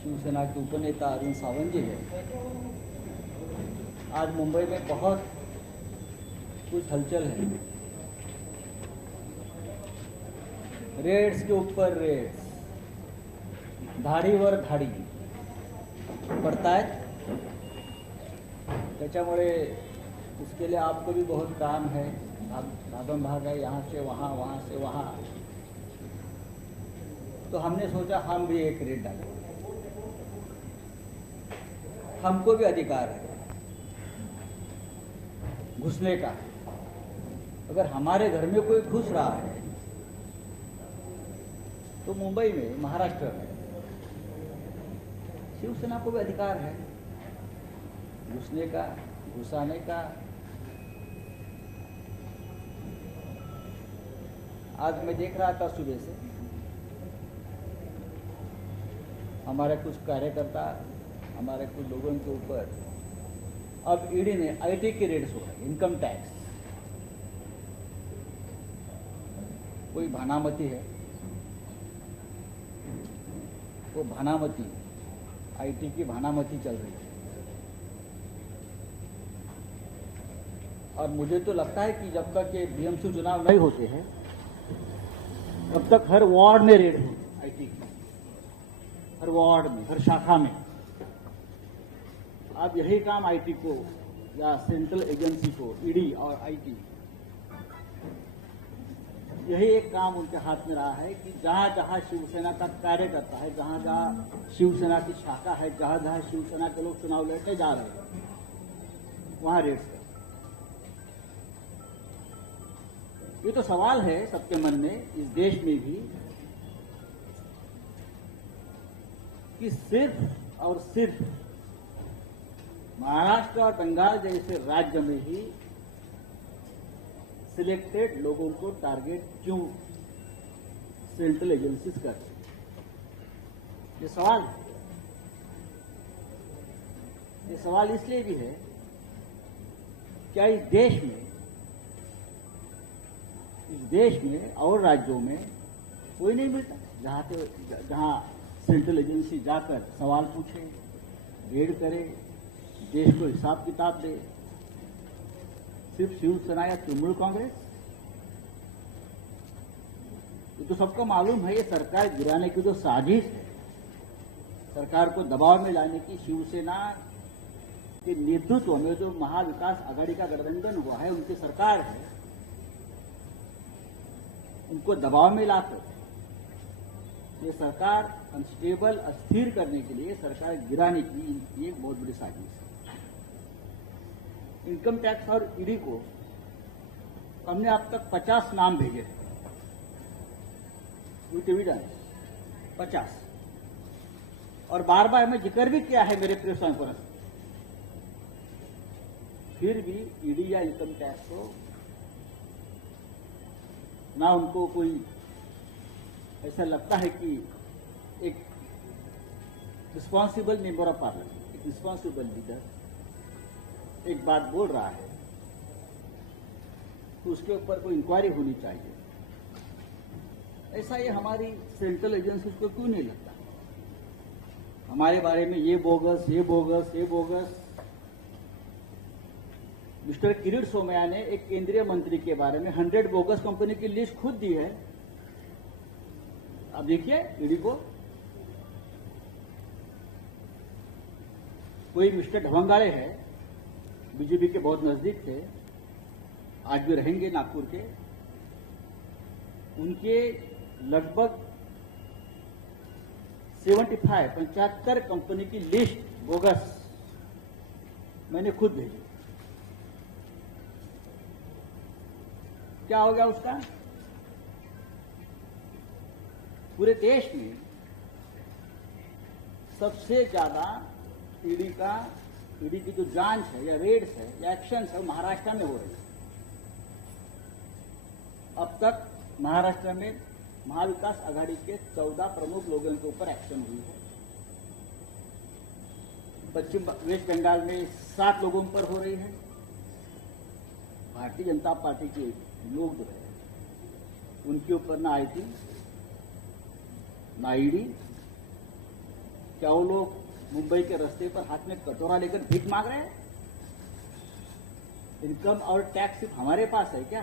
शिवसेना के उपनेता अरविंद सावंत जी है, आज मुंबई में बहुत कुछ हलचल है। रेड्स के ऊपर रेड्स, धाडीवर धाडी पड़तायत। त्याच्यामुळे उसके लिए आपको भी बहुत काम है, भागम भाग है, यहाँ से वहाँ, वहाँ से वहाँ। तो हमने सोचा हम भी एक रेड डालें। हमको भी अधिकार है घुसने का। अगर हमारे घर में कोई घुस रहा है तो मुंबई में, महाराष्ट्र में शिवसेना को भी अधिकार है घुसने का, घुसाने का। आज मैं देख रहा था सुबह से, हमारे कुछ कार्यकर्ता, हमारे कुछ लोगों के ऊपर अब ईडी ने आईटी की रेड्स हो रही, इनकम टैक्स। कोई भानामती है, वो भानामती, आईटी की भानामती चल रही है। और मुझे तो लगता है कि जब तक ये बीएमसी चुनाव नहीं होते हैं तब तक हर वार्ड में रेड हो आईटी की, हर वार्ड में, हर शाखा में। अब यही काम आईटी को या सेंट्रल एजेंसी को, ईडी और आईटी, यही एक काम उनके हाथ में रहा है कि जहां जहां शिवसेना का कार्यकर्ता है, जहां जहां शिवसेना की शाखा है, जहां जहां शिवसेना के लोग चुनाव लड़ने जा रहे हैं, वहां रेड्स कर। ये तो सवाल है सबके मन में, इस देश में भी, कि सिर्फ और सिर्फ महाराष्ट्र और बंगाल जैसे राज्य में ही सिलेक्टेड लोगों को टारगेट क्यों सेंट्रल एजेंसीज करती है? ये सवाल है। ये सवाल इसलिए भी है, क्या इस देश में और राज्यों में कोई नहीं मिलता जहां सेंट्रल एजेंसी जाकर सवाल पूछे, रेड करे, देश को हिसाब किताब दे? सिर्फ शिवसेना या तृणमूल कांग्रेस? ये तो सबको मालूम है, ये सरकार गिराने की जो साजिश है, सरकार को दबाव में लाने की, शिवसेना के नेतृत्व में जो महाविकास आघाड़ी का गठबंधन हुआ है, उनकी सरकार है, उनको दबाव में लाकर ये सरकार अनस्टेबल, अस्थिर करने के लिए, सरकार गिराने की इनकी एक बहुत बड़ी साजिश है। इनकम टैक्स और ईडी को हमने अब तक 50 नाम भेजे थे, विथ एविडेंस 50, और बार बार मैं जिक्र भी किया है मेरे प्रेस कॉन्फ्रेंस में। फिर भी ईडी या इनकम टैक्स को ना, उनको कोई ऐसा लगता है कि एक रिस्पॉन्सिबल मेंबर ऑफ पार्लियामेंट, एक रिस्पॉन्सिबल लीडर एक बात बोल रहा है तो उसके ऊपर कोई इंक्वायरी होनी चाहिए। ऐसा ये हमारी सेंट्रल एजेंसी को क्यों नहीं लगता? हमारे बारे में ये बोगस, ये बोगस, ये बोगस। मिस्टर किरीट सोमैया ने एक केंद्रीय मंत्री के बारे में 100 बोगस कंपनी की लिस्ट खुद दी है। अब देखिए ईडी को कोई मिस्टर ढवंगाड़े है, बीजेपी के बहुत नजदीक थे, आज भी रहेंगे नागपुर के, उनके लगभग 75 कंपनी की लिस्ट बोगस मैंने खुद भेजी। क्या हो गया उसका? पूरे देश में सबसे ज्यादा ईडी की जो जांच है या रेड्स है या एक्शन है, महाराष्ट्र में हो रही है। अब तक महाराष्ट्र में महाविकास आघाड़ी के 14 प्रमुख लोगों के ऊपर एक्शन हुई है। पश्चिम वेस्ट बंगाल में 7 लोगों पर हो रही है। भारतीय जनता पार्टी के लोग जो है उनके ऊपर ना आईटी, ना ईडी, क्या वो लोग मुंबई के रास्ते पर हाथ में कटोरा लेकर भीख मांग रहे हैं? इनकम और टैक्स सिर्फ हमारे पास है क्या?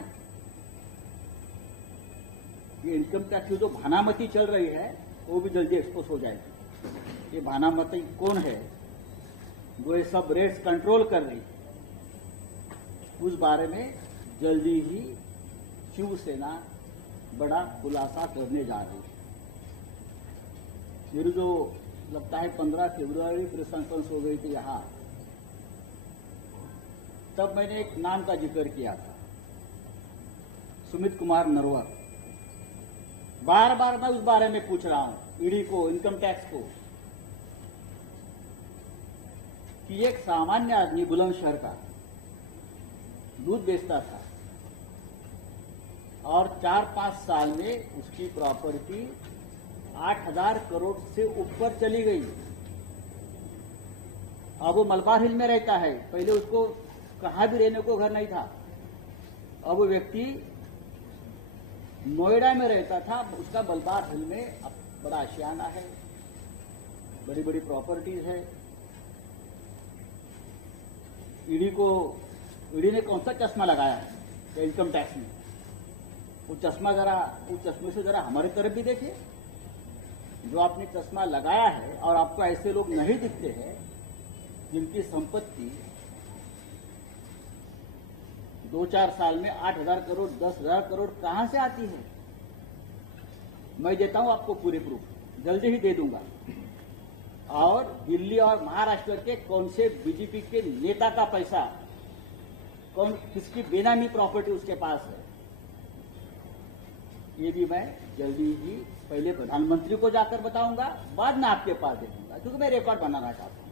ये इनकम टैक्स की जो भानामती चल रही है वो भी जल्दी एक्सपोज हो जाएगी। ये भानामती कौन है जो ये सब रेट्स कंट्रोल कर रही है, उस बारे में जल्दी ही शिवसेना बड़ा खुलासा करने जा रही है। मेरी जो लगता है 15 फरवरी प्रेस कॉन्फ्रेंस हो गई थी यहाँ, तब मैंने एक नाम का जिक्र किया था, सुमित कुमार नरवर। बार बार मैं उस बारे में पूछ रहा हूं ईडी को, इनकम टैक्स को, कि एक सामान्य आदमी बुलंदशहर का दूध बेचता था और 4-5 साल में उसकी प्रॉपर्टी 8,000 करोड़ से ऊपर चली गई। अब वो मलबार हिल में रहता है, पहले उसको कहां भी रहने को घर नहीं था। अब वो व्यक्ति नोएडा में रहता था, उसका मलबार हिल में अब बड़ा आशियाना है, बड़ी बड़ी प्रॉपर्टीज है। ईडी ने कौन सा चश्मा लगाया है इनकम टैक्स में? वो चश्मे से जरा हमारी तरफ भी देखिए। जो आपने चश्मा लगाया है, और आपको ऐसे लोग नहीं दिखते हैं जिनकी संपत्ति 2-4 साल में 8,000 करोड़ 10,000 करोड़ कहां से आती है? मैं देता हूं आपको पूरे प्रूफ, जल्दी ही दे दूंगा। और दिल्ली और महाराष्ट्र के कौन से बीजेपी के नेता का पैसा, कौन किसकी बेनामी प्रॉपर्टी उसके पास है, ये भी मैं जल्दी ही पहले प्रधानमंत्री को जाकर बताऊंगा, बाद में आपके पास दे दूंगा, क्योंकि मैं रिकॉर्ड बनाना चाहता हूं।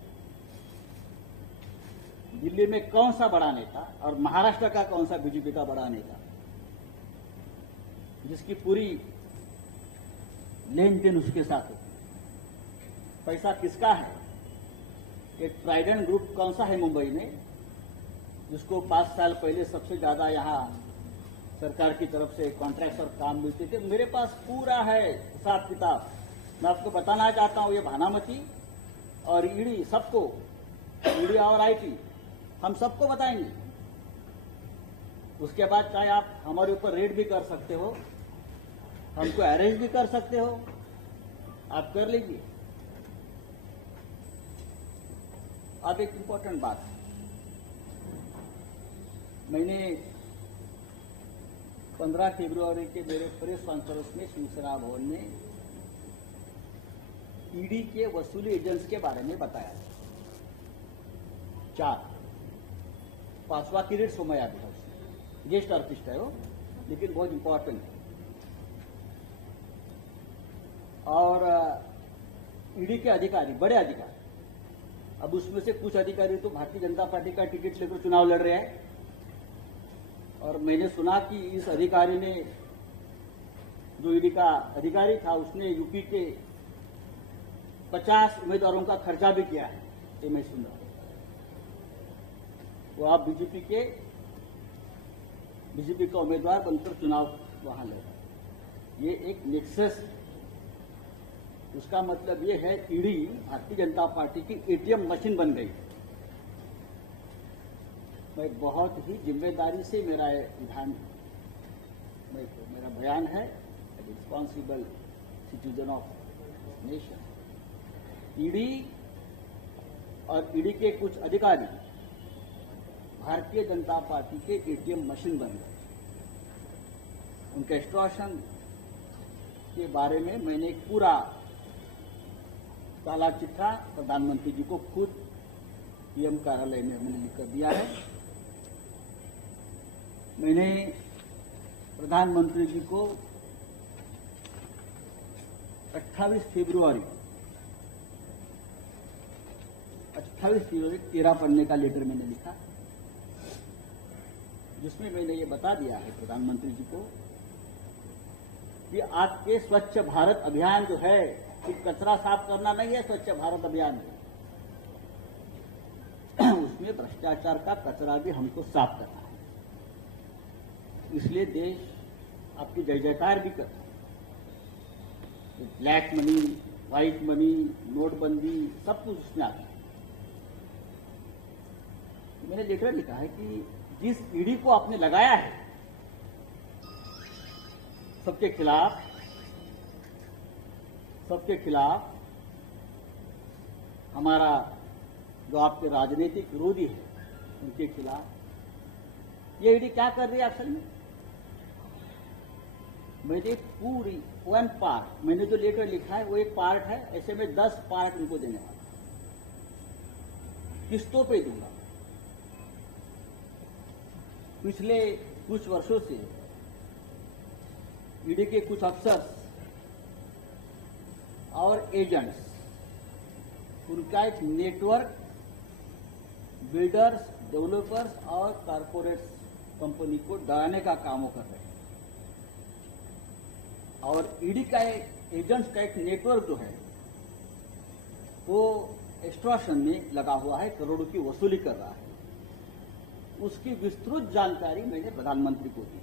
दिल्ली में कौन सा बड़ा नेता और महाराष्ट्र का कौन सा बीजेपी का बड़ा नेता जिसकी पूरी लेन देन उसके साथ होती, पैसा किसका है? एक ट्राइडेंट ग्रुप कौन सा है मुंबई में, जिसको 5 साल पहले सबसे ज्यादा यहां सरकार की तरफ से कॉन्ट्रैक्ट और काम मिलते थे? मेरे पास पूरा है हिसाब किताब। मैं आपको बताना चाहता हूं, ये भानामती और ईडी, सबको, ईडी और आईटी, हम सबको बताएंगे। उसके बाद चाहे आप हमारे ऊपर रेड भी कर सकते हो, हमको अरेस्ट भी कर सकते हो, आप कर लीजिए। अब एक इंपॉर्टेंट बात, मैंने 15 फरवरी के मेरे प्रेस कॉन्फ्रेंस में शिवसेना भवन में ईडी के वसूली एजेंट्स के बारे में बताया। 4, 5वां किरीट सोमैया भी है, गेस्ट आर्टिस्ट है वो, लेकिन बहुत इंपॉर्टेंट है। और ईडी के अधिकारी, बड़े अधिकारी, अब उसमें से कुछ अधिकारी तो भारतीय जनता पार्टी का टिकट लेकर चुनाव लड़ रहे हैं, और मैंने सुना कि इस अधिकारी ने, जो ईडी का अधिकारी था, उसने यूपी के 50 उम्मीदवारों का खर्चा भी किया है, ये मैं सुन रहा हूं। वो आप बीजेपी का उम्मीदवार बनकर चुनाव वहां लड़ रहे, ये एक नेक्सस। उसका मतलब ये है ईडी भारतीय जनता पार्टी की एटीएम मशीन बन गई। मैं बहुत ही जिम्मेदारी से मेरा बयान है, responsible citizen of nation. ED और ईडी के कुछ अधिकारी भारतीय जनता पार्टी के एटीएम मशीन बन गए। उनके एक्सटॉर्शन के बारे में मैंने एक पूरा काला चिट्ठा प्रधानमंत्री जी को खुद पीएम कार्यालय में मैंने लिखकर दिया है। मैंने प्रधानमंत्री जी को 28 फरवरी 13 पढ़ने का लेटर मैंने लिखा, जिसमें मैंने ये बता दिया है प्रधानमंत्री जी को कि आपके स्वच्छ भारत अभियान जो है, सिर्फ कचरा साफ करना नहीं है स्वच्छ भारत अभियान में, उसमें भ्रष्टाचार का कचरा भी हमको साफ करना है। इसलिए देश आपकी जय जयकार भी करता है। ब्लैक मनी व्हाइट मनी, नोटबंदी, सब कुछ उसमें आता है। मैंने लेटर लिखा है कि जिस ईडी को आपने लगाया है सबके खिलाफ हमारा जो आपके राजनीतिक विरोधी है उनके खिलाफ ये ईडी क्या कर रही है असल में। मैंने पूरी वन पार्ट, मैंने जो लेटर लिखा है वो एक पार्ट है, ऐसे में 10 पार्ट उनको देने वाला, किस्तों पे दूंगा। पिछले कुछ वर्षों से ईडी के कुछ अफसर्स और एजेंट्स, उनका एक नेटवर्क बिल्डर्स, डेवलपर्स और कारपोरेट्स कंपनी को डराने का काम वो कर रहे हैं। और ईडी का एजेंट्स का एक नेटवर्क जो है वो एक्सट्रॉशन में लगा हुआ है, करोड़ों की वसूली कर रहा है। उसकी विस्तृत जानकारी मैंने प्रधानमंत्री को दी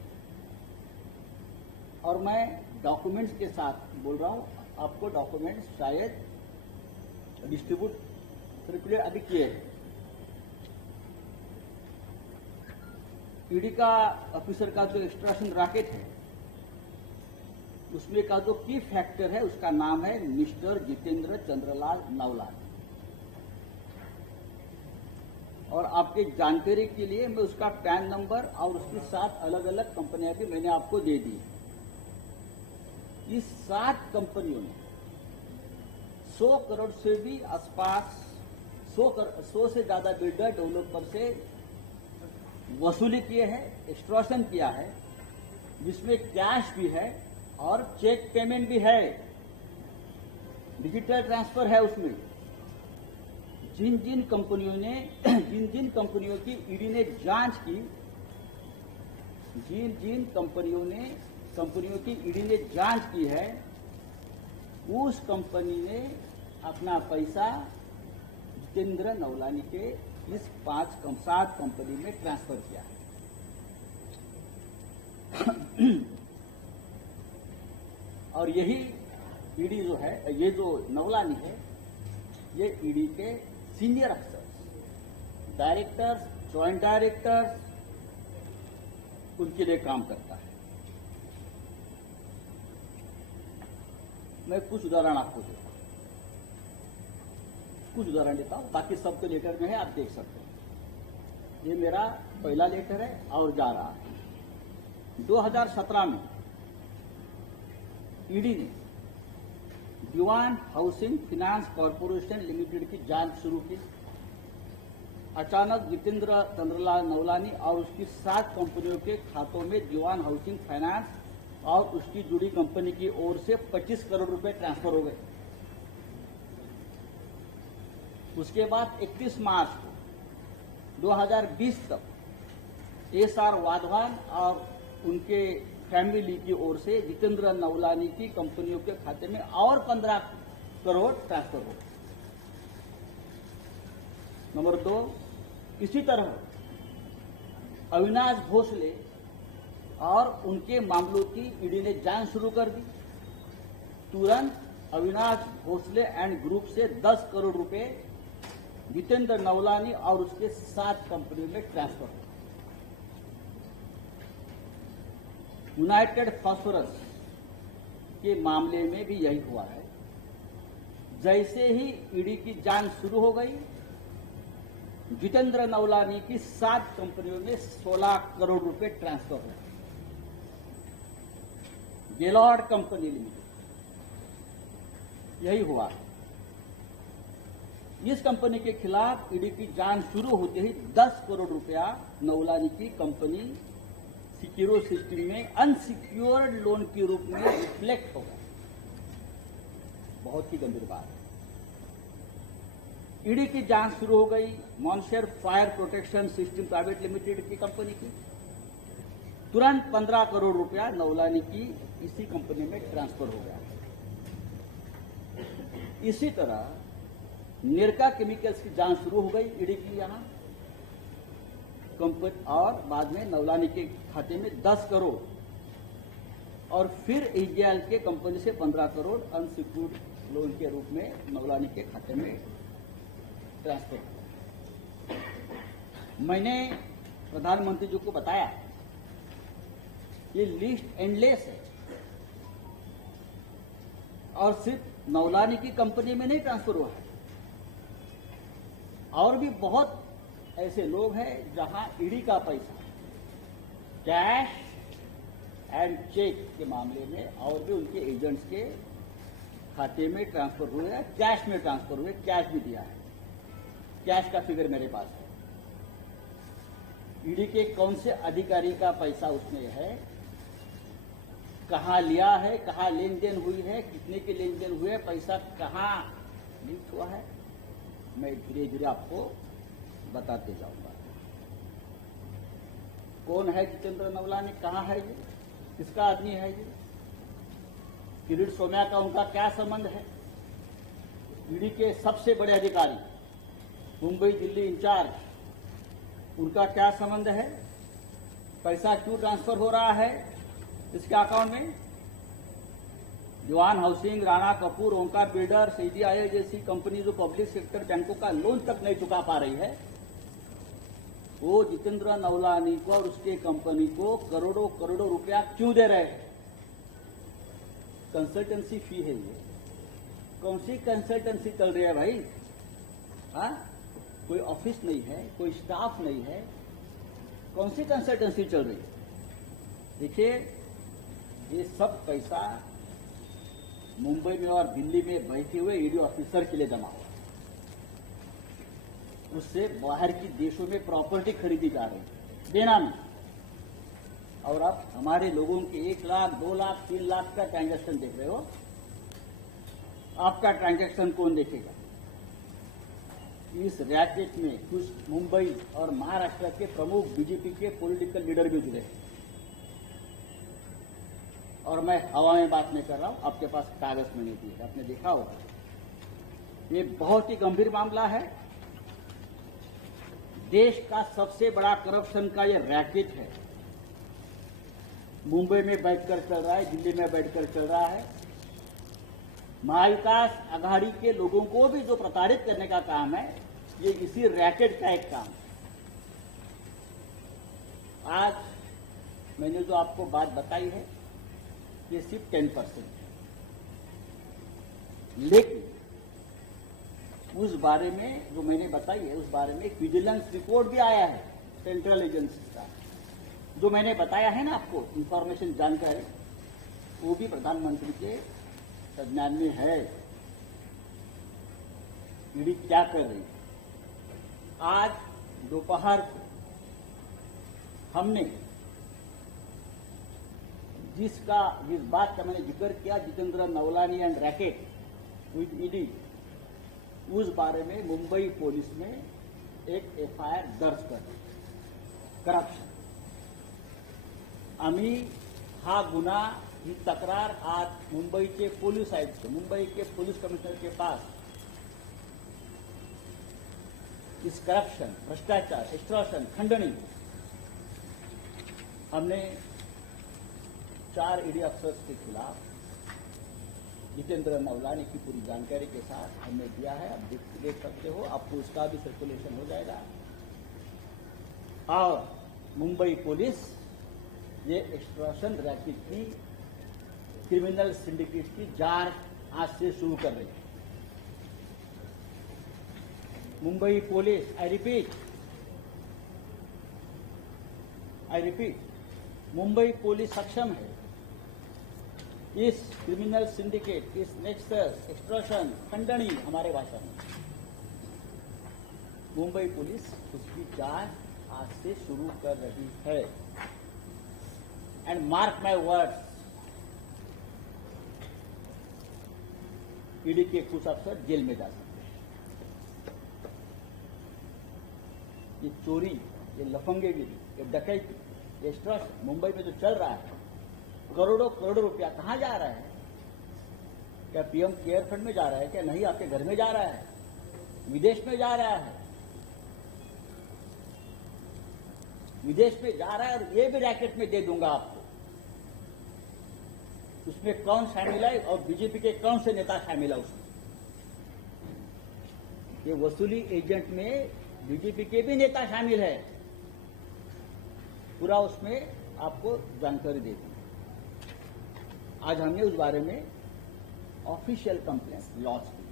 और मैं डॉक्यूमेंट्स के साथ बोल रहा हूं। आपको डॉक्यूमेंट्स शायद डिस्ट्रीब्यूट सर्कुलेट अभी किए हैं। ईडी का ऑफिसर का जो एक्सट्रैक्शन रैकेट है उसमें का जो की फैक्टर है उसका नाम है मिस्टर जितेंद्र चंद्रलाल नवलानी। और आपके जानकारी के लिए मैं उसका पैन नंबर और उसकी 7 अलग अलग कंपनियां भी मैंने आपको दे दी। इस 7 कंपनियों ने 100 करोड़ से भी आसपास 100 से ज्यादा बिल्डर डेवलपर से वसूली किए हैं, एक्सट्रॉशन किया है, जिसमें कैश भी है और चेक पेमेंट भी है, डिजिटल ट्रांसफर है उसमें। जिन जिन कंपनियों की ईडी ने जांच की, जिन कंपनियों की ईडी ने जांच की है, उस कंपनी ने अपना पैसा जितेंद्र नवलानी के इस 7 कंपनी में ट्रांसफर किया है। और यही ईडी जो है, ये जो नवलानी है, ये ईडी के senior officers, directors, joint directors, उनके लिए काम करता है। मैं कुछ उदाहरण आपको देता हूं, बाकी सब तो लेटर में है, आप देख सकते हैं। ये मेरा पहला लेटर है और जा रहा है। 2017 में ईडी ने दीवान हाउसिंग फाइनेंस कॉर्पोरेशन लिमिटेड की जांच शुरू की। अचानक जितेंद्र चंद्रलाल नवलानी और उसकी 7 कंपनियों के खातों में दीवान हाउसिंग फाइनेंस और उसकी जुड़ी कंपनी की ओर से 25 करोड़ रुपए ट्रांसफर हो गए। उसके बाद 31 मार्च 2020 तक एसआर वाधवान और उनके फैमिली की ओर से जितेंद्र नवलानी की कंपनियों के खाते में और 15 करोड़ ट्रांसफर हो गए। नंबर 2, इसी तरह अविनाश भोसले और उनके मामलों की ईडी ने जांच शुरू कर दी। तुरंत अविनाश भोसले एंड ग्रुप से 10 करोड़ रुपए जितेंद्र नवलानी और उसके 7 कंपनियों में ट्रांसफर हुआ। यूनाइटेड फास्फोरस के मामले में भी यही हुआ है। जैसे ही ईडी की जांच शुरू हो गई, जितेंद्र नवलानी की 7 कंपनियों में 16 करोड़ रुपए ट्रांसफर हुए। गेलॉर्ड कंपनी लिमिटेड, यही हुआ है। इस कंपनी के खिलाफ ईडी की जांच शुरू होते ही 10 करोड़ रुपया नवलानी की कंपनी सिक्योर सिस्टम में अनसिक्योर्ड लोन के रूप में रिफ्लेक्ट होगा। बहुत ही गंभीर बात है। ईडी की जांच शुरू हो गई Monsher fire protection system private limited की कंपनी की। तुरंत 15 करोड़ रुपया नवलानी की इसी कंपनी में ट्रांसफर हो गया। इसी तरह नेरका केमिकल्स की जांच शुरू हो गई ईडी की यहां कंपनी, और बाद में नवलानी के खाते में 10 करोड़ और फिर एजीएल के कंपनी से 15 करोड़ अनसिक्योर्ड लोन के रूप में नौलानी के खाते में ट्रांसफर किया। मैंने प्रधानमंत्री जी को बताया ये लिस्ट एंडलेस है और सिर्फ नौलानी की कंपनी में नहीं ट्रांसफर हुआ है, और भी बहुत ऐसे लोग हैं जहां ईडी का पैसा कैश एंड चेक के मामले में और भी उनके एजेंट्स के खाते में ट्रांसफर हुए हैं, कैश में ट्रांसफर हुए, कैश भी दिया है। कैश का फिगर मेरे पास है। ईडी के कौन से अधिकारी का पैसा उसमें है, कहां लिया है, कहां लेन देन हुई है, कितने के लेन देन हुए, पैसा कहां लिंक हुआ है, मैं धीरे धीरे आपको बताते जाऊंगा। कौन है जितेंद्र नवलानी, कहां है ये, किसका आदमी है ये, किरीट सोमैया का उनका क्या संबंध है, ईडी के सबसे बड़े अधिकारी मुंबई दिल्ली इंचार्ज उनका क्या संबंध है, पैसा क्यों ट्रांसफर हो रहा है इसके अकाउंट में। जवान हाउसिंग, राणा कपूर, ओंकार बिल्डर, सीडीआई जैसी कंपनी जो पब्लिक सेक्टर बैंकों का लोन तक नहीं चुका पा रही है, वो जितेंद्र नवलानी को और उसके कंपनी को करोड़ों करोड़ों रुपया क्यों दे रहे हैं। कंसल्टेंसी फी है ये, कौन सी कंसल्टेंसी चल रही है भाई? हाँ, कोई ऑफिस नहीं है, कोई स्टाफ नहीं है, कौन सी कंसल्टेंसी चल रही है? देखिए, ये सब पैसा मुंबई में और दिल्ली में बैठे हुए ईडी ऑफिसर के लिए जमा हुआ, उससे बाहर की देशों में प्रॉपर्टी खरीदी जा रही है, देना नहीं। और आप हमारे लोगों के 1 लाख, 2 लाख, 3 लाख का ट्रांजैक्शन देख रहे हो, आपका ट्रांजैक्शन कौन देखेगा? इस रैकेट में कुछ मुंबई और महाराष्ट्र के प्रमुख बीजेपी के पॉलिटिकल लीडर भी जुड़े हैं, और मैं हवा में बात नहीं कर रहा हूं, आपके पास कागज में नहीं दिए, आपने देखा होगा। ये बहुत ही गंभीर मामला है। देश का सबसे बड़ा करप्शन का ये रैकेट है, मुंबई में बैठकर चल रहा है, दिल्ली में बैठकर चल रहा है। महाविकास आघाड़ी के लोगों को भी जो प्रताड़ित करने का काम है, ये इसी रैकेट का एक काम है। आज मैंने जो आपको बात बताई है, ये सिर्फ 10% है, लेकिन उस बारे में जो मैंने बताई है, उस बारे में एक विजिलेंस रिपोर्ट भी आया है सेंट्रल एजेंसी का, जो मैंने बताया है ना आपको, इंफॉर्मेशन जानकारी, वो भी प्रधानमंत्री के संज्ञान में है। ईडी क्या कर रही है? आज दोपहर को हमने जिस बात का मैंने जिक्र किया, Jitendra Navlani and racket with ED, उस बारे में मुंबई पुलिस ने एक एफआईआर दर्ज कर दी, करप्शन। आम्ही हा गुन्हा, ही तक्रार आज मुंबई के पुलिस आयुक्त, मुंबई के पुलिस कमिश्नर के पास इस करप्शन, भ्रष्टाचार, एक्सटॉर्शन, खंडनी, हमने 4 ईडी अफसर्स के खिलाफ जितेंद्र नवलानी की पूरी जानकारी के साथ हमने दिया है। आप देख सकते हो, आपको उसका भी सर्कुलेशन हो जाएगा। और मुंबई पुलिस ये एक्सटॉर्शन रैकेट की, क्रिमिनल सिंडिकेट की जांच आज से शुरू कर रही है। Mumbai police, I repeat, Mumbai police सक्षम है इस क्रिमिनल सिंडिकेट, इस नेक्सस, एक्सटॉर्शन, खंडनी, हमारे भाषा में मुंबई पुलिस उसकी जांच आज से शुरू कर रही है। And mark my words, ED के कुछ अफसर जेल में जा सकते हैं। ये चोरी, ये लफंगेगिरी, ये डकैती, ये एक्सटॉर्शन मुंबई में जो चल रहा है, करोड़ों करोड़ों रुपया कहां जा रहा है? क्या पीएम केयर फंड में जा रहा है? क्या नहीं, आपके घर में जा रहा है, विदेश में जा रहा है, विदेश में जा रहा है। और ये भी रैकेट में दे दूंगा आपको, उसमें कौन शामिल है और बीजेपी के कौन से नेता शामिल है उसमें। ये वसूली एजेंट में बीजेपी के भी नेता शामिल है, पूरा उसमें आपको जानकारी दे दी। आज हमने उस बारे में ऑफिशियल कंप्लेंट लॉन्च की,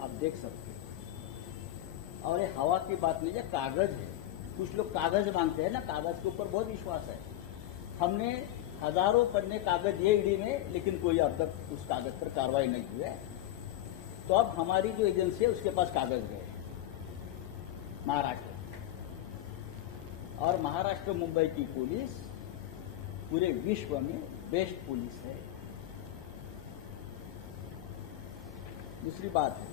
आप देख सकते हैं। और ये हवा की बात नहीं है, कागज है। कुछ लोग कागज मांगते हैं ना, कागज के ऊपर बहुत विश्वास है। हमने हजारों पन्ने कागज दिए ईडी में, लेकिन कोई अब तक उस कागज पर कार्रवाई नहीं हुई है। तो अब हमारी जो एजेंसी है उसके पास कागज गए महाराष्ट्र, और महाराष्ट्र मुंबई की पुलिस पूरे विश्व में बेस्ट पुलिस है। दूसरी बात है,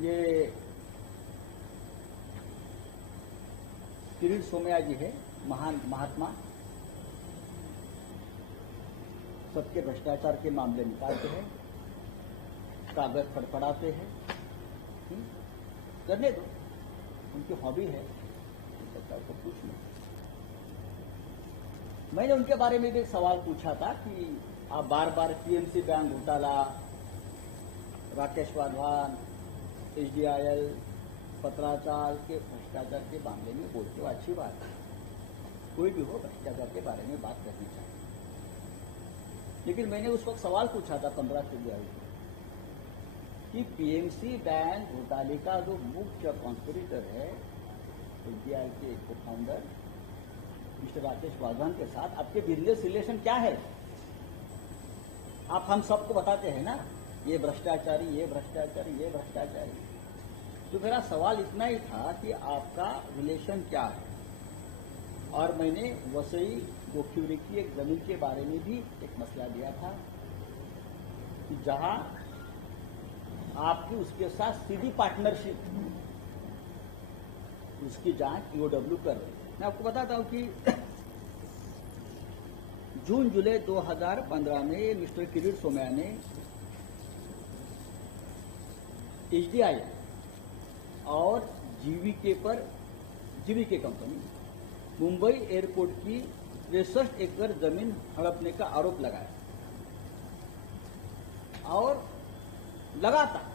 ये किरीट सोमैया जी है, महान महात्मा, सबके भ्रष्टाचार के मामले निकालते हैं, कागज फड़फड़ाते हैं। करने दो, उनकी हॉबी है, सरकार को पूछ लो। मैंने उनके बारे में भी एक सवाल पूछा था कि आप बार बार पीएमसी बैंक घोटाला, राकेश वाधवान, एचडीआईएल, पत्राचार के भ्रष्टाचार के मामले में बोलते हो, अच्छी बात है, कोई भी हो भ्रष्टाचार के बारे में बात करनी चाहिए। लेकिन मैंने उस वक्त सवाल पूछा था 15 फरवरी को कि पीएमसी बैंक घोटाले का जो मुख्य कॉन्स्पिरेटर है एसबीआई के को फाउंडर मिस्टर राकेश वाधवान के साथ आपके बिजनेस रिलेशन क्या है? आप हम सबको बताते हैं ना, ये भ्रष्टाचारी, ये भ्रष्टाचारी, ये भ्रष्टाचारी। तो मेरा सवाल इतना ही था कि आपका रिलेशन क्या है। और मैंने वसई गोखीवरे की एक जमीन के बारे में भी एक मसला दिया था कि जहां आपकी उसके साथ सीधी पार्टनरशिप, उसकी जांच ईओडब्ल्यू कर रही है। मैं आपको बताता हूं कि जून जुलाई 2015 में मिस्टर किरीट सोमैया ने एचडीआई और जीवीके कंपनी मुंबई एयरपोर्ट की 63 एकड़ जमीन हड़पने का आरोप लगाया, और लगातार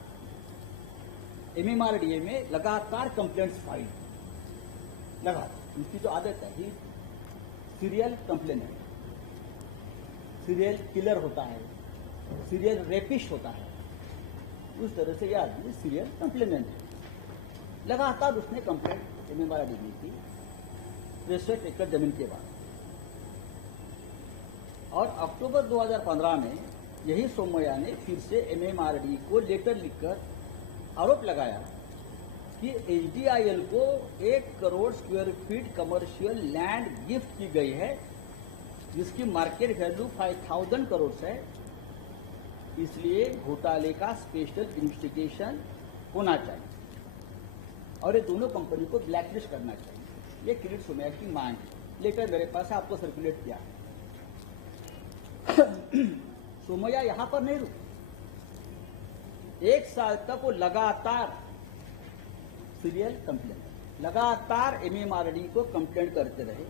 एमएमआरडीए में लगातार कंप्लेंट्स फाइल, लगातार। उनकी जो आदत है, ही सीरियल कंप्लेनेंट, सीरियल किलर होता है, सीरियल रेपिस्ट होता है, उस तरह से यह आदमी सीरियल कंप्लेनेंट है। लगातार उसने कंप्लेंट एमएमआरडीए दी थी 63 एकड़ जमीन के बाद। और अक्टूबर 2015 में यही सोमैया ने फिर से एमएमआरडीए को लेटर लिखकर आरोप लगाया कि एचडीआईएल को 1 crore square feet commercial land gift की गई है, जिसकी मार्केट वैल्यू 5000 करोड़ है। इसलिए घोटाले का स्पेशल इन्वेस्टिगेशन होना चाहिए और ये दोनों कंपनी को ब्लैकलिस्ट करना चाहिए। ये किरीट सोमैया की मांग है। लेकर मेरे पास आपको सर्कुलेट किया। सोमैया यहां पर नहीं रुके, 1 साल तक वो लगातार सीरियल कंप्लेंट, लगातार एमएमआरडीए को कंप्लेंट करते रहे,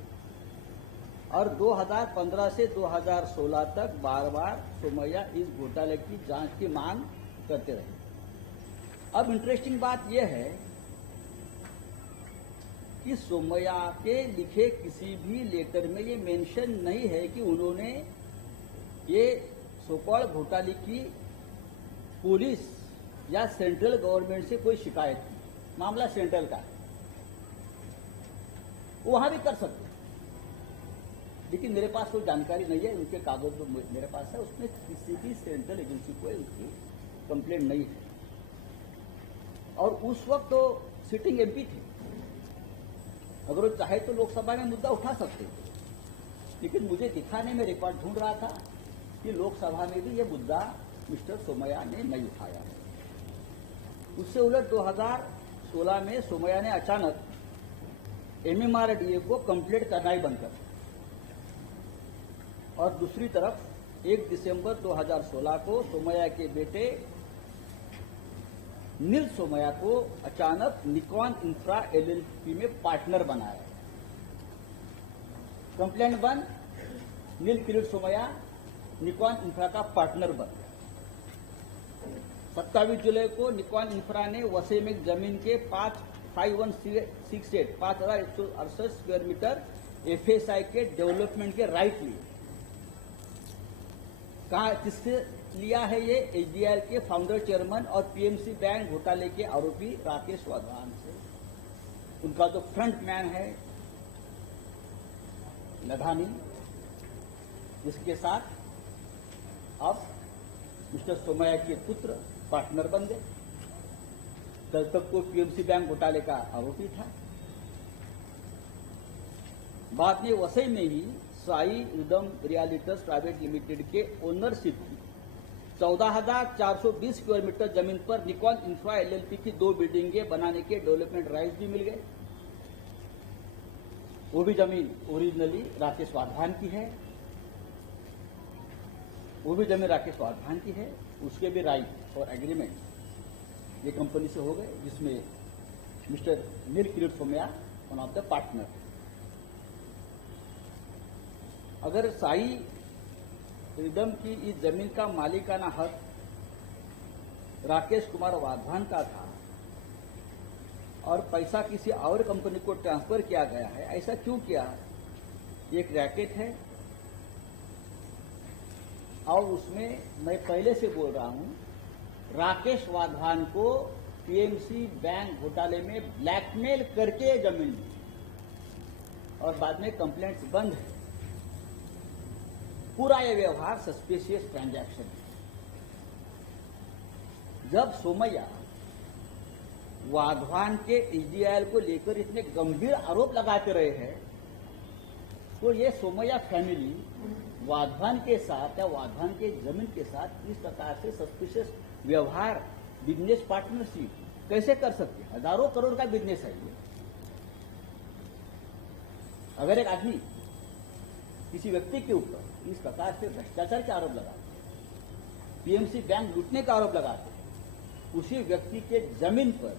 और 2015 से 2016 तक बार बार सोमैया इस घोटाले की जांच की मांग करते रहे। अब इंटरेस्टिंग बात यह है कि सोमैया के लिखे किसी भी लेटर में ये मेंशन नहीं है कि उन्होंने ये सोकॉल्ड घोटाले की पुलिस या सेंट्रल गवर्नमेंट से कोई शिकायत की। मामला सेंट्रल का है, वो वहां भी कर सकते, लेकिन मेरे पास कोई जानकारी नहीं है। उनके कागज जो मेरे पास है उसमें किसी भी सेंट्रल एजेंसी को उसकी कंप्लेंट नहीं है। और उस वक्त तो सिटिंग एमपी थे, अगर वो चाहे तो लोकसभा में मुद्दा उठा सकते थे, लेकिन मुझे दिखाने में रिकॉर्ड ढूंढ रहा था कि लोकसभा में भी ये मुद्दा मिस्टर सोमैया ने नहीं उठाया। उससे उलट 2016 में सोमैया ने अचानक एमएमआरडीए को कंप्लेंट करना ही बंद कर दिया, और दूसरी तरफ 1 दिसंबर 2016 को सोमैया के बेटे नील सोमैया को अचानक निकॉन इंफ्रा एलएलपी में पार्टनर बनाया। कंप्लेंट बंद, नील किरीट सोमैया निकॉन इंफ्रा का पार्टनर बन गया। 27 जुलाई को निकॉन इंफ्रा ने वसई में जमीन के 5,168 स्क्वायर मीटर एफएसआई के डेवलपमेंट के राइट लिए। कहा किससे लिया है? ये एचडीएल के फाउंडर चेयरमैन और पीएमसी बैंक घोटाले के आरोपी राकेश वाधवान से। उनका जो फ्रंट मैन है लधानी, जिसके साथ अब मिस्टर सोमैया के पुत्र पार्टनर बन गए। कल तक को पीएमसी बैंक घोटाले का आरोपी था। बाद में वसई में ही Sai rhythm realtors private limited के ओनरशिप की 14,420 स्क्वायर मीटर जमीन पर निकॉन इंफ्रा एलएलपी की 2 बिल्डिंगें बनाने के डेवलपमेंट राइट्स भी मिल गए। वो भी जमीन ओरिजिनली राकेश वाधवान की है, उसके भी राइट और एग्रीमेंट ये कंपनी से हो गए, जिसमें mister Neel Kirit Somaiya one of the partner. अगर साई रिदम की इस जमीन का मालिकाना हक राकेश कुमार वाधवान का था और पैसा किसी और कंपनी को ट्रांसफर किया गया है, ऐसा क्यों किया? एक रैकेट है और उसमें मैं पहले से बोल रहा हूं, राकेश वाधवान को पीएमसी बैंक घोटाले में ब्लैकमेल करके जमीन दी और बाद में कंप्लेंट्स बंद है। पूरा यह व्यवहार सस्पिशियस ट्रांजैक्शन है। जब सोमैया वाधवान के एचडीएल को लेकर इतने गंभीर आरोप लगाते रहे हैं, तो ये सोमैया फैमिली वाधवान के साथ या वाधवान के जमीन के साथ इस प्रकार से सस्पिशियस व्यवहार, बिजनेस पार्टनरशिप कैसे कर सकते हैं? हजारों करोड़ का बिजनेस है ये। अगर एक आदमी किसी व्यक्ति के ऊपर इस प्रकार से भ्रष्टाचार के आरोप लगाते, पीएमसी बैंक लूटने का आरोप लगाते, उसी व्यक्ति के जमीन पर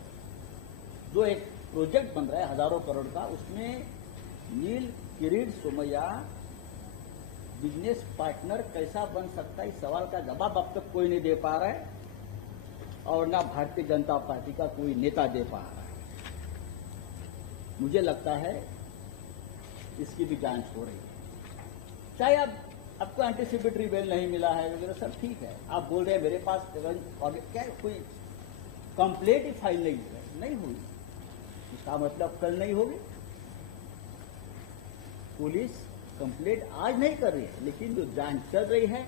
जो एक प्रोजेक्ट बन रहा है हजारों करोड़ का, उसमें नील किरीट सोमैया बिजनेस पार्टनर कैसा बन सकता है? इस सवाल का जवाब अब तक कोई नहीं दे पा रहा है और ना भारतीय जनता पार्टी का कोई नेता दे पा रहा है। मुझे लगता है इसकी भी जांच हो रही है। चाहे आपको एंटीसिपेटरी बेल नहीं मिला है वगैरह सब ठीक है, आप बोल रहे हैं मेरे पास क्या कोई कंप्लेंट ही फाइल नहीं हुई, इसका मतलब कल नहीं होगी। पुलिस कंप्लेंट आज नहीं कर रही है, लेकिन जो जांच चल रही है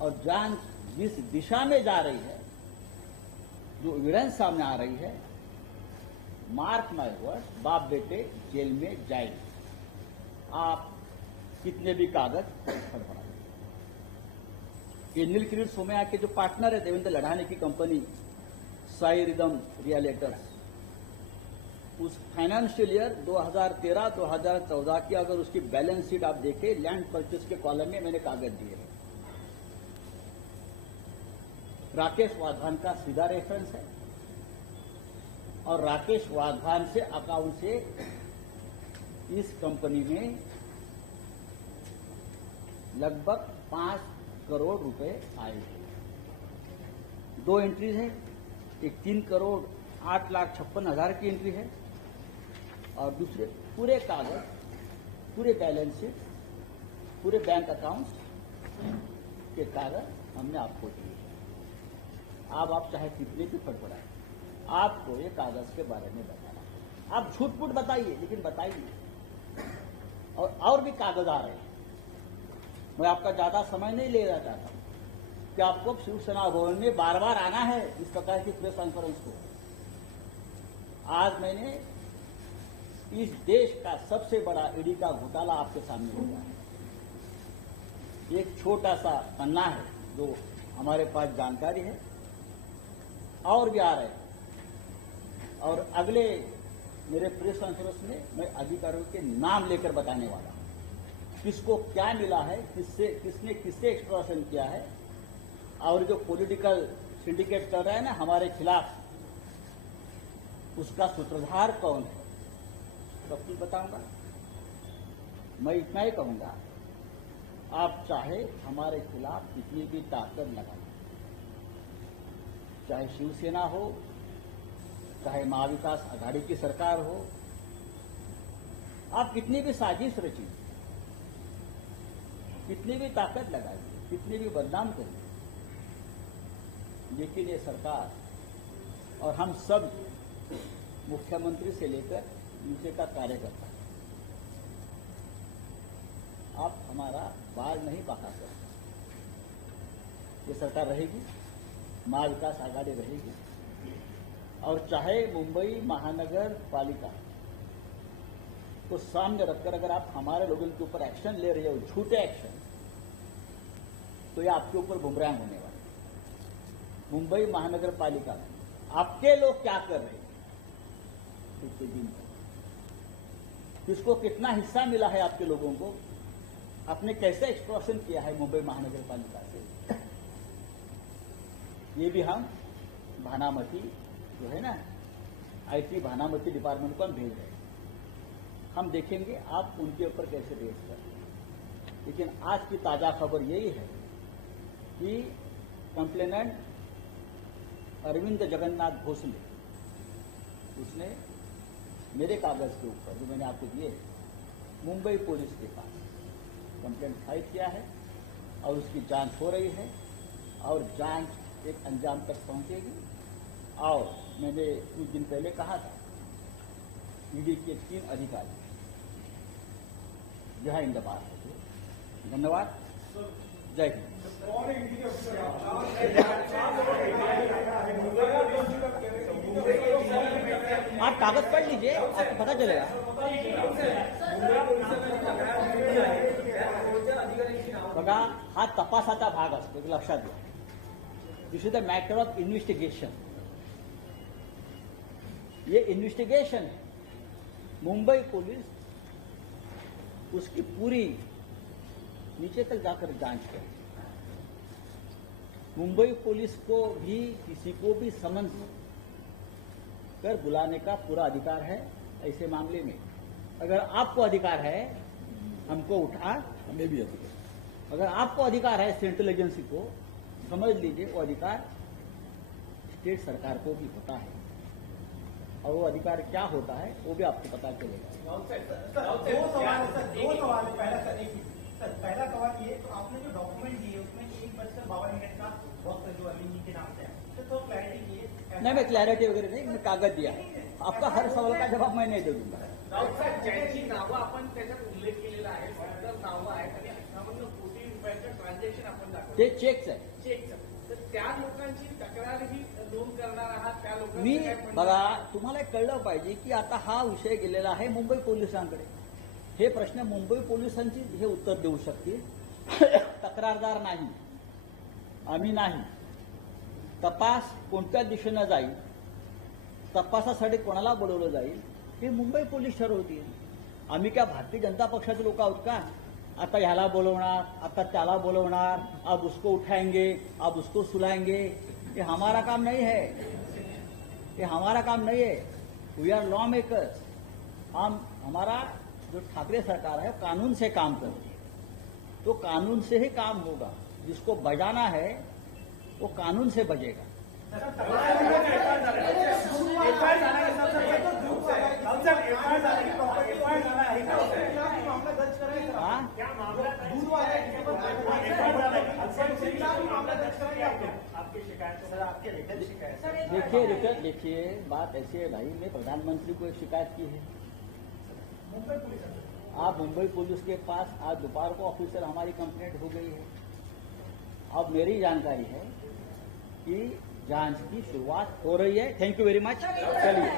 और जांच जिस दिशा में जा रही है, जो एविडेंस सामने आ रही है, मार्क माय वर्ड, बाप बेटे जेल में जाएंगे। आप कितने भी कागज फड़फड़ाएं। ये नील किरीट सोमैया के जो पार्टनर है देवेंद्र लढ़ाने की कंपनी साई रिदम रियल्टर्स, उस फाइनेंशियल ईयर 2013-2014 की अगर उसकी बैलेंस शीट आप देखें, लैंड परचेस के कॉलम में मैंने कागज दिए हैं। राकेश वाधवान का सीधा रेफरेंस है और राकेश वाधवान से अकाउंट से इस कंपनी में लगभग 5 करोड़ रुपए आए थे। 2 एंट्रीज है, एक 3,08,56,000 की एंट्री है और दूसरे पूरे कागज, पूरे बैलेंस शीट, पूरे बैंक अकाउंट्स के कागज हमने आपको दिए। अब आप चाहे कितने भी फटफड़ाएं, आपको ये कागज के बारे में बताना। आप झूठ मूठ बताइए, लेकिन बताइए। और भी कागज आ रहे हैं। मैं आपका ज्यादा समय नहीं लेना चाहता हूं कि आपको शिवसेना भवन में बार बार आना है इस प्रकार की प्रेस कॉन्फ्रेंस को। आज मैंने इस देश का सबसे बड़ा ईडी का घोटाला आपके सामने रखा है। एक छोटा सा पन्ना है जो हमारे पास जानकारी है, और भी आ रहे हैं। और अगले मेरे प्रेस कॉन्फ्रेंस में मैं अधिकारियों के नाम लेकर बताने वाला हूं, किसको क्या मिला है, किसने किससे एक्सट्रॉशन किया है, और जो पॉलिटिकल सिंडिकेट कर रहा है ना हमारे खिलाफ, उसका सूत्रधार कौन है, सब कुछ बताऊंगा। मैं इतना ही कहूंगा, आप चाहे हमारे खिलाफ कितनी भी ताकत लगाएं, चाहे शिवसेना हो, चाहे महाविकास आघाड़ी की सरकार हो, आप कितनी भी साजिश रचिए, कितनी भी ताकत लगाइए, कितनी भी बदनाम करिए, लेकिन ये सरकार और हम सब मुख्यमंत्री से लेकर नीचे का कार्यकर्ता, आप हमारा बाल नहीं बका सकते। ये सरकार रहेगी, महाविकास आघाड़ी रहेगी, और चाहे मुंबई महानगर पालिका को सामने रखकर अगर आप हमारे लोगों के ऊपर एक्शन ले रहे हो, झूठे एक्शन, तो ये आपके ऊपर बुमरांग होने वाले। मुंबई महानगर पालिका में आपके लोग क्या कर रहे हैं पिछले दिन तक, किसको कितना हिस्सा मिला है आपके लोगों को, आपने कैसे एक्सप्लॉशन किया है मुंबई महानगर पालिका से, ये भी हम भानामती जो है ना, आईटी भानामती डिपार्टमेंट को हम भेज रहे हैं। हम देखेंगे आप उनके ऊपर कैसे रेस कर रहे हैं। लेकिन आज की ताजा खबर यही है कि कंप्लेनेंट अरविंद जगन्नाथ भोसले, उसने मेरे कागज के ऊपर जो मैंने आपको दिए मुंबई पुलिस के पास कंप्लेंट फाइल किया है और उसकी जांच हो रही है और जांच एक अंजाम तक पहुंचेगी। और मैंने कुछ दिन पहले कहा था ईडी के 3 अधिकारी जहां इंदबार होते। धन्यवाद, जय हिंद। आप कागज पढ़ लीजिए, आपको पता चलेगा। बघा, हा तपासाचा भाग असतो, लक्षात घ्या। This is the matter of investigation. ये इन्वेस्टिगेशन है। मुंबई पुलिस उसकी पूरी नीचे तक जाकर जांच करे। मुंबई पुलिस को भी किसी को भी समन कर बुलाने का पूरा अधिकार है। ऐसे मामले में अगर आपको अधिकार है हमको उठा, हमें भी अधिकार, अगर आपको अधिकार है सेंट्रल एजेंसी को, समझ लीजिए वो अधिकार स्टेट सरकार को भी होता है और वो अधिकार क्या होता है वो भी आपको पता चलेगा। दो सवाल है। पहला सवाल ये, तो आपने जो डॉक्यूमेंट दिए उसमें 1:52 का वक्त जो अली जी के नाम से है, तो क्लैरिटी किए। नहीं, मैं क्लॅरिटी वगैरे नाही, मैं कागद दिया है। आपका हर सवाल का जवाब मैं नहीं दे दूंगा। ज्यांची नावं आपण त्याच्यात उल्लेख केलेला आहे, सुंदर नावं आहेत आणि 58 कोटी रुपयाचं ट्रान्झॅक्शन आपण दाखवलं, ते चेकच आहे। चेकचं, तर त्या लोकांची तक्रार ही नोंद करणार आहात, त्या मी लोकांनी बघा, तुम्हाला एक कळलं पाहिजे की आता हा विषय गेलेला आहे मुंबई पोलिसांकडे। हे प्रश्न मुंबई पोलिसांची हे उत्तर देऊ शकतील, तक्रारदार नाही, आम्ही नाही। तपास कोणत्या दिशेनं जाईल, तपासासाठी कोणाला बोलवलं जाईल हे मुंबई पोलीस ठरवतील। आम्ही क्या भारतीय जनता पक्षाचे लोक आहोत का? आता ह्याला बोलवणार, आता त्याला बोलवणार, अब उसको उठाएंगे, अब उसको सुलाएंगे, ये हमारा काम नहीं है, ये हमारा काम नहीं है। We are law makers. हम हमारा जो ठाकरे सरकार है कानून से काम करती है, तो कानून से ही काम होगा। जिसको बजाना है वो कानून से बजेगा। देखिए बात ऐसी है भाई, मैं प्रधानमंत्री को एक शिकायत की है। आप मुंबई पुलिस के पास आज दोपहर को ऑफिसर हमारी कंप्लेंट हो गई है। अब मेरी जानकारी है कि जांच की शुरुआत हो रही है। Thank you very much. चलिए।